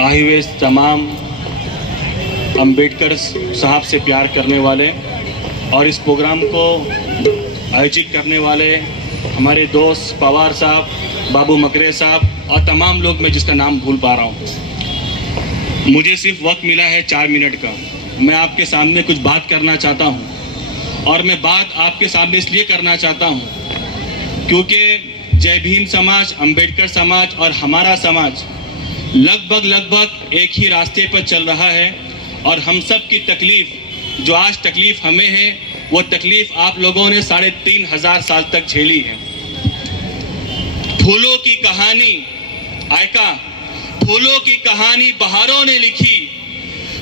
आए हुए तमाम अंबेडकर साहब से प्यार करने वाले और इस प्रोग्राम को आयोजित करने वाले हमारे दोस्त पवार साहब, बाबू मकरे साहब और तमाम लोग, मैं जिसका नाम भूल पा रहा हूँ। मुझे सिर्फ वक्त मिला है 4 मिनट का। मैं आपके सामने कुछ बात करना चाहता हूँ और मैं बात आपके सामने इसलिए करना चाहता हूँ क्योंकि जय भीम समाज, अंबेडकर समाज और हमारा समाज लगभग एक ही रास्ते पर चल रहा है और हम सब की तकलीफ, जो आज तकलीफ हमें है, वो तकलीफ आप लोगों ने 3500 साल तक झेली है। फूलों की कहानी आयका, फूलों की कहानी बहारों ने लिखी,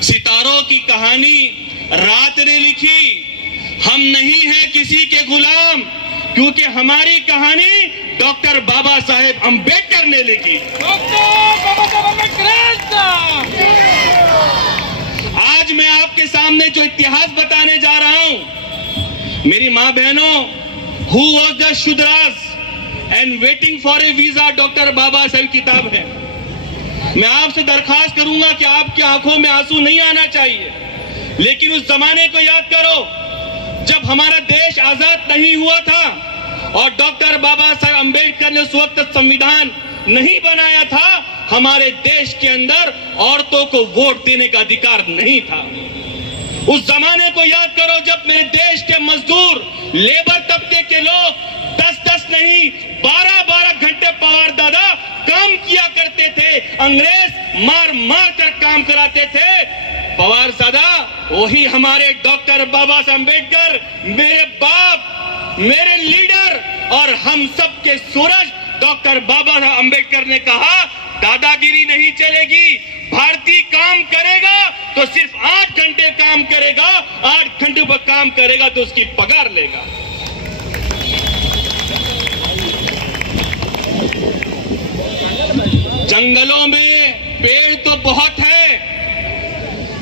सितारों की कहानी रात ने लिखी। हम नहीं हैं किसी के गुलाम, क्योंकि हमारी कहानी डॉक्टर बाबा साहेब अंबेडकर ने लिखी। आज मैं आपके सामने जो इतिहास बताने जा रहा हूं, मेरी मां बहनों, who was the Shudras and waiting for a visa, doctor Baba Saheb किताब है। मैं आपसे दरखास्त करूंगा कि आपकी आंखों में आंसू नहीं आना चाहिए, लेकिन उस जमाने को याद करो जब हमारा देश आजाद नहीं हुआ था और डॉक्टर बाबा साहेब अंबेडकर ने उस वक्त संविधान नहीं बनाया था। हमारे देश के अंदर औरतों को वोट देने का अधिकार नहीं था। उस जमाने को याद करो जब मेरे देश के मजदूर, लेबर तबके के लोग 10-10 नहीं 12-12 घंटे पवार दादा काम किया करते थे। अंग्रेज मार मार कर काम कराते थे। पवार दादा वही हमारे डॉक्टर बाबा साहब अंबेडकर, मेरे बाप, मेरे लीडर और हम सब के सूरज डॉक्टर बाबा साहब अंबेडकर ने कहा, दादागिरी नहीं चलेगी। भारतीय काम करेगा तो सिर्फ 8 घंटे काम करेगा, 8 घंटे पर काम करेगा तो उसकी पगार लेगा। जंगलों में पेड़ तो बहुत है,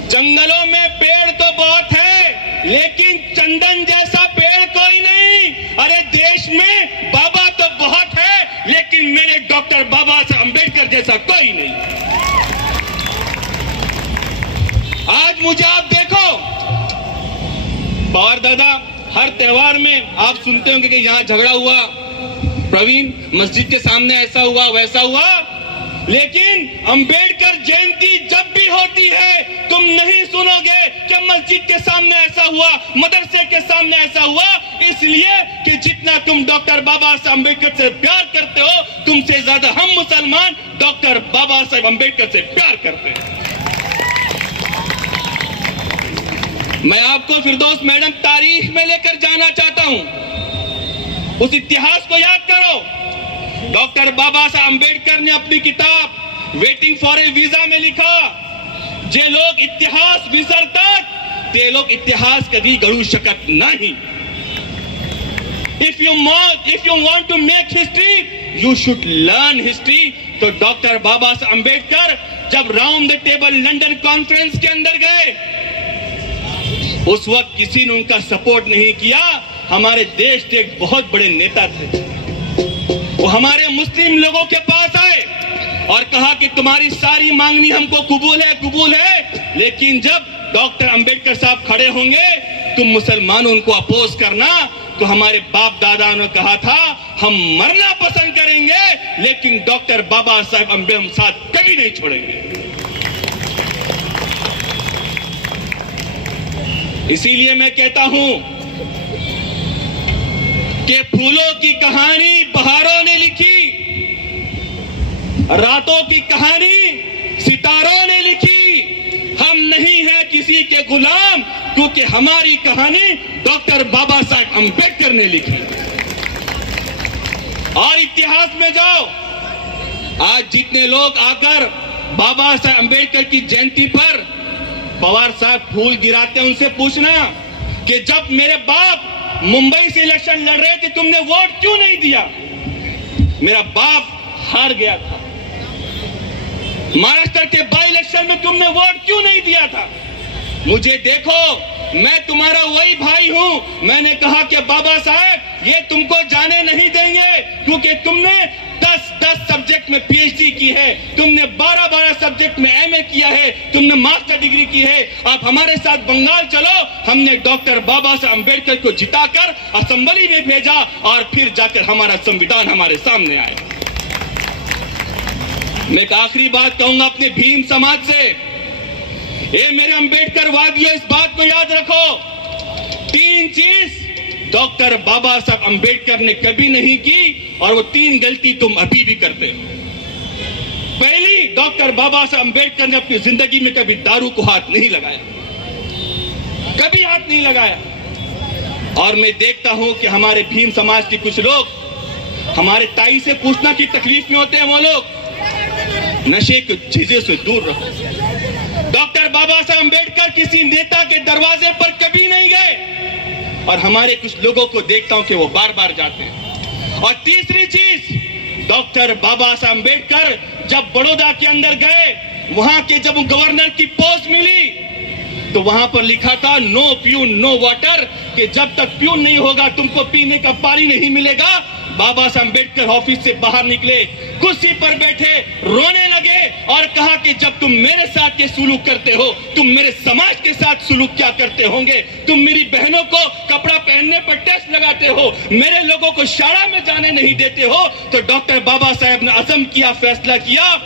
जंगलों में पेड़ तो बहुत है, लेकिन चंदन जैसा पेड़ कोई नहीं। अरे देश में बाबा तो बहुत है, लेकिन मेरे डॉक्टर बाबा साहब अंबेडकर जैसा कोई नहीं। आज मुझे आप देखो, पवार दादा, हर त्योहार में आप सुनते होंगे कि यहां झगड़ा हुआ, प्रवीण मस्जिद के सामने ऐसा हुआ वैसा हुआ, लेकिन अंबेडकर जयंती जब भी होती है तुम नहीं सुनोगे कि मस्जिद के सामने ऐसा हुआ, मदरसे के सामने ऐसा हुआ। इसलिए कि जितना तुम डॉक्टर बाबा साहब अंबेडकर से प्यार करते हो, तुमसे ज्यादा हम मुसलमान डॉक्टर बाबा साहब अंबेडकर से प्यार करते हैं। मैं आपको फिरदौस मैडम तारीख में लेकर जाना चाहता हूं। उस इतिहास को याद करो। डॉक्टर बाबा साहब अंबेडकर ने अपनी किताब वेटिंग फॉर ए वीजा में लिखा, जे लोग इतिहास विसरतात ते लोग इतिहास कभी घडू शकत नहीं। If you want to make history, you should learn history. तो डॉक्टर बाबा साहब अंबेडकर जब round the table London conference के अंदर गए, उस वक्त किसी ने उनका सपोर्ट नहीं किया। हमारे देश के एक बहुत बड़े नेता थे, वो हमारे मुस्लिम लोगों के पास आए और कहा कि तुम्हारी सारी मांगनी हमको कबूल है, लेकिन जब डॉक्टर अंबेडकर साहब खड़े होंगे तुम मुसलमानों उनको अपोज करना। तो हमारे बाप दादा ने कहा था, हम मरना पसंद करेंगे, लेकिन डॉक्टर बाबा साहब अंबेडकर हम साथ कभी नहीं छोड़ेंगे। इसीलिए मैं कहता हूं कि फूलों की कहानी बहारों ने लिखी, रातों की कहानी सितारों ने लिखी। हम नहीं हैं किसी के गुलाम, क्योंकि हमारी कहानी डॉक्टर बाबा साहब अंबेडकर ने लिखी। और इतिहास में जाओ, आज जितने लोग आकर बाबा साहब अंबेडकर की जयंती पर पवार साहब फूल गिराते हैं, उनसे पूछना कि जब मेरे बाप मुंबई से इलेक्शन लड़ रहे थे तुमने वोट क्यों नहीं दिया? मेरा बाप हार गया था। महाराष्ट्र के बाई इलेक्शन में तुमने वोट क्यों नहीं दिया था? मुझे देखो, मैं तुम्हारा वही भाई हूं। मैंने कहा कि बाबा साहब ये तुमको जाने नहीं देंगे, क्योंकि तुमने 10 सब्जेक्ट में पीएचडी की है, तुमने 12 सब्जेक्ट में एमए किया है, तुमने मास्टर डिग्री की है। आप हमारे साथ बंगाल चलो। हमने डॉक्टर बाबा साहब अंबेडकर को जिताकर असेंबली में भेजा और फिर जाकर हमारा संविधान हमारे सामने आया। मैं एक आखिरी बात कहूंगा अपने भीम समाज से, ये मेरे अंबेडकर वादियों, इस बात को याद रखो, 3 चीज डॉक्टर बाबा साहब अंबेडकर ने कभी नहीं की और वो 3 गलती तुम अभी भी करते हो। पहली, डॉक्टर बाबा साहब अंबेडकर ने अपनी जिंदगी में कभी दारू को हाथ नहीं लगाया, कभी हाथ नहीं लगाया। और मैं देखता हूं कि हमारे भीम समाज के कुछ लोग हमारे ताई से पूछना की तकलीफ में होते हैं, वो लोग नशे की चीजों से दूर रहो। डॉक्टर बाबा साहब अंबेडकर किसी नेता के दरवाजे पर कभी नहीं गए और हमारे कुछ लोगों को देखता हूं कि वो बार बार जाते हैं। और तीसरी चीज, डॉक्टर बाबा साहब अंबेडकर जब बड़ौदा के अंदर गए, वहां के जब गवर्नर की पोस्ट मिली तो वहां पर लिखा था नो प्यून नो वाटर, कि जब तक प्यून नहीं होगा तुमको पीने का पानी नहीं मिलेगा। बाबा साहब अंबेडकर ऑफिस से बाहर निकले, कुर्सी पर बैठे, रोने लगे और कहा कि जब तुम मेरे साथ ये सुलूक करते हो, तुम मेरे समाज के साथ सुलूक क्या करते होंगे? तुम मेरी बहनों को कपड़ा पहनने पर टैक्स लगाते हो, मेरे लोगों को शाला में जाने नहीं देते हो। तो डॉक्टर बाबा साहब ने अज़म किया, फैसला किया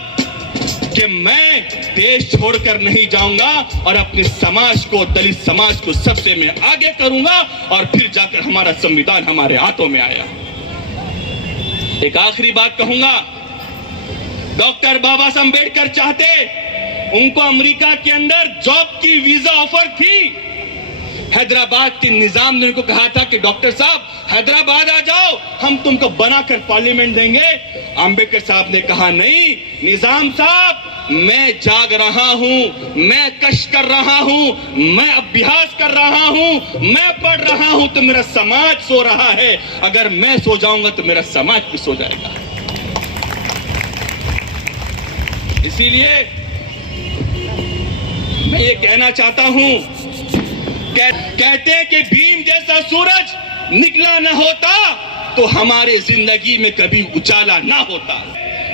कि मैं देश छोड़कर नहीं जाऊंगा और अपने समाज को, दलित समाज को सबसे मैं आगे करूंगा। और फिर जाकर हमारा संविधान हमारे हाथों में आया। एक आखिरी बात कहूंगा, डॉक्टर बाबा साहब अंबेडकर चाहते, उनको अमेरिका के अंदर जॉब की वीजा ऑफर थी। हैदराबाद के निजाम ने उनको कहा था कि डॉक्टर साहब हैदराबाद आ जाओ, हम तुमको बनाकर पार्लियामेंट देंगे। अंबेडकर साहब ने कहा नहीं निजाम साहब, मैं जाग रहा हूं, मैं कष्ट कर रहा हूं, मैं अभ्यास कर रहा हूं, मैं पढ़ रहा हूं, तो मेरा समाज सो रहा है। अगर मैं सो जाऊंगा तो मेरा समाज भी सो जाएगा। इसीलिए मैं ये कहना चाहता हूं, कहते हैं कि भीम जैसा सूरज निकला न होता तो हमारे जिंदगी में कभी उजाला ना होता।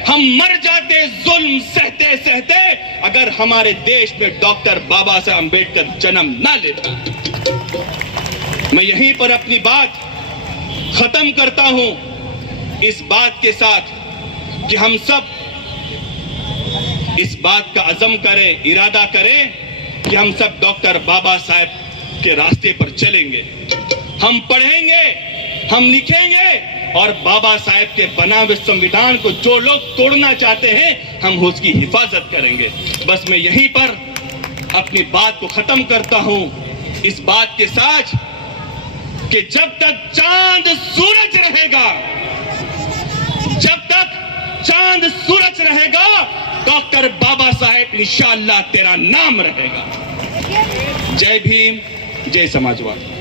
हम मर जाते जुल्म सहते सहते अगर हमारे देश में डॉक्टर बाबा साहब अंबेडकर जन्म ना लेता। मैं यहीं पर अपनी बात खत्म करता हूं, इस बात के साथ कि हम सब इस बात का अज़म करें, इरादा करें कि हम सब डॉक्टर बाबा साहब के रास्ते पर चलेंगे। हम पढ़ेंगे, हम लिखेंगे और बाबा साहब के बना हुए संविधान को जो लोग तोड़ना चाहते हैं, हम उसकी हिफाजत करेंगे। बस मैं यहीं पर अपनी बात को खत्म करता हूं, इस बात के साथ कि जब तक चांद सूरज रहेगा, जब तक चांद सूरज रहेगा, डॉक्टर बाबा साहब इंशाअल्लाह तेरा नाम रहेगा। जय भीम, जय समाजवाद।